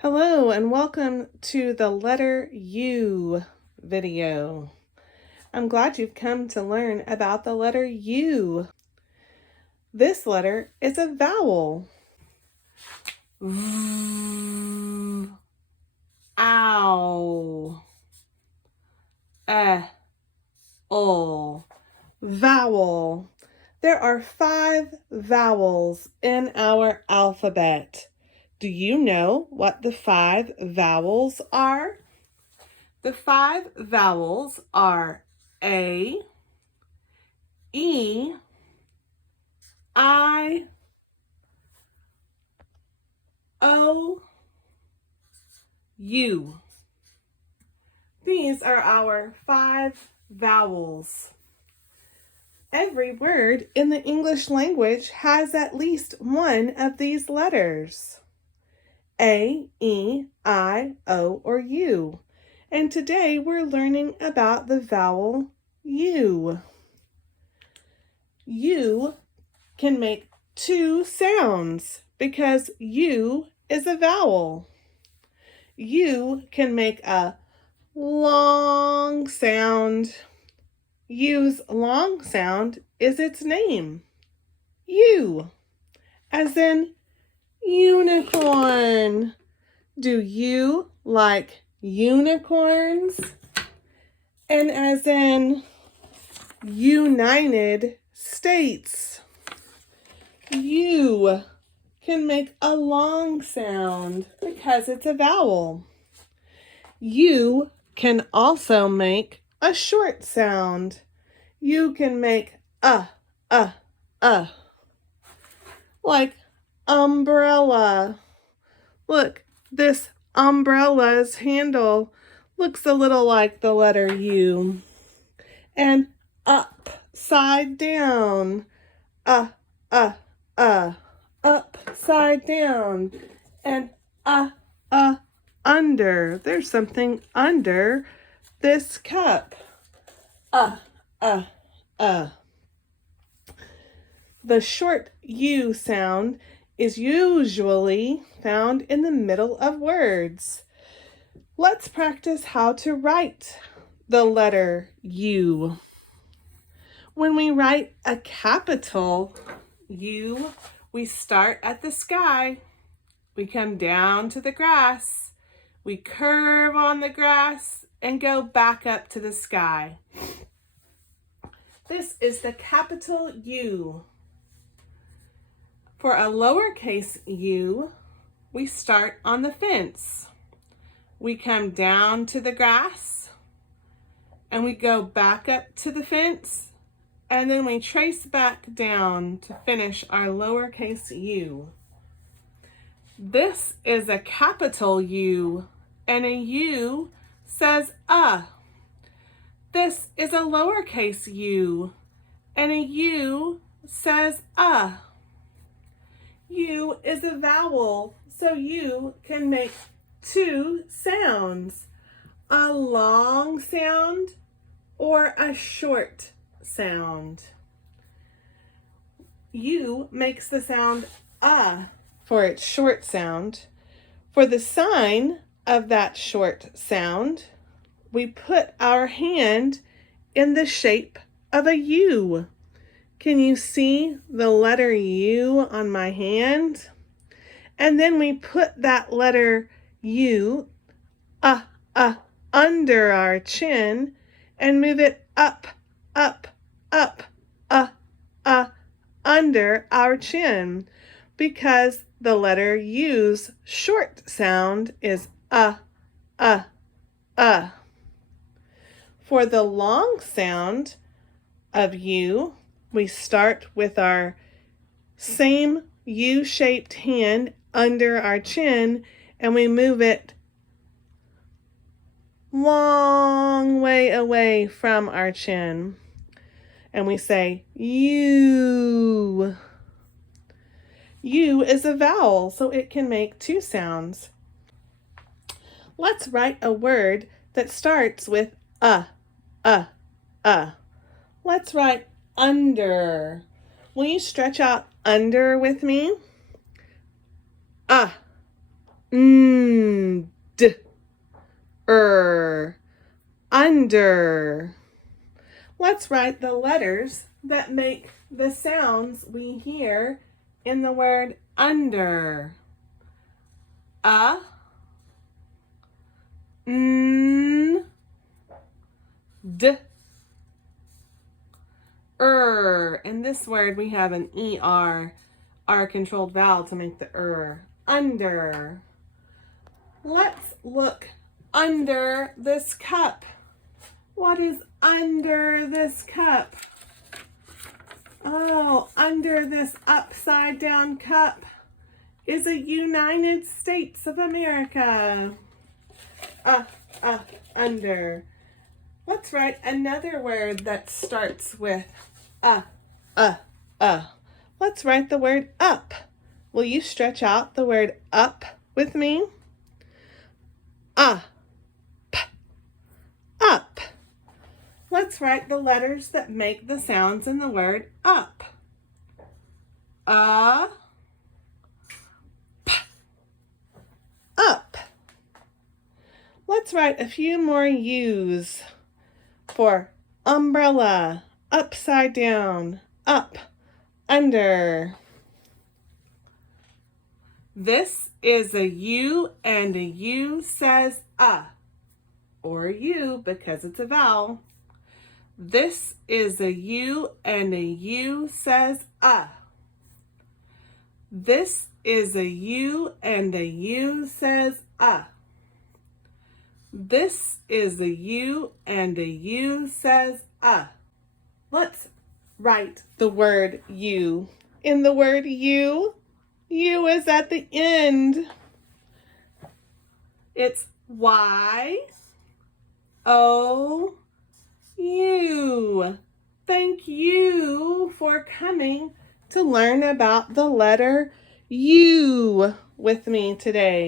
Hello and welcome to the letter U video. I'm glad you've come to learn about the letter U. This letter is a vowel. V, ow, o, vowel. There are 5 vowels in our alphabet. Do you know what the 5 vowels are? The 5 vowels are A, E, I, O, U. These are our 5 vowels. Every word in the English language has at least one of these letters. A, E, I, O, or U. And today we're learning about the vowel U. U can make 2 sounds because U is a vowel. U can make a long sound. U's long sound is its name, U, as in unicorn. Do you like unicorns? And as in United States. U can make a long sound because it's a vowel. U can also make a short sound. You can make like umbrella. Look, this umbrella's handle looks a little like the letter U. And upside down. Upside down. And under. There's something under this cup. The short U sound is usually found in the middle of words. Let's practice how to write the letter U. When we write a capital U, we start at the sky. We come down to the grass. We curve on the grass and go back up to the sky. This is the capital U. For a lowercase u, we start on the fence. We come down to the grass and we go back up to the fence, and then we trace back down to finish our lowercase u. This is a capital U, and a U says This is a lowercase u, and a U says U is a vowel, so U can make 2 sounds, a long sound or a short sound. U makes the sound for its short sound. For the sign of that short sound, we put our hand in the shape of a U. Can you see the letter U on my hand? And then we put that letter U under our chin and move it up, under our chin, because the letter U's short sound is For the long sound of U, we start with our same U-shaped hand under our chin, and we move it long way away from our chin. And we say U. U is a vowel, so it can make 2 sounds. Let's write a word that starts with Let's write under. Will you stretch out under with me? under. Let's write the letters that make the sounds we hear in the word under. N, d, In this word we have an ER, R-controlled vowel to make the under. Let's look under this cup. What is under this cup? Oh, under this upside down cup is a United States of America. Under. Let's write another word that starts with Let's write the word up. Will you stretch out the word up with me? Up. Let's write the letters that make the sounds in the word up. Up. Let's write a few more U's for umbrella, upside down, up, under. This is a U, and a U says or U because it's a vowel. This is a U, and a U says This is a U, and a U says This is a U, and a U says Let's write the word you. In the word you is at the end. It's Y-O-U. Thank you for coming to learn about the letter U with me today.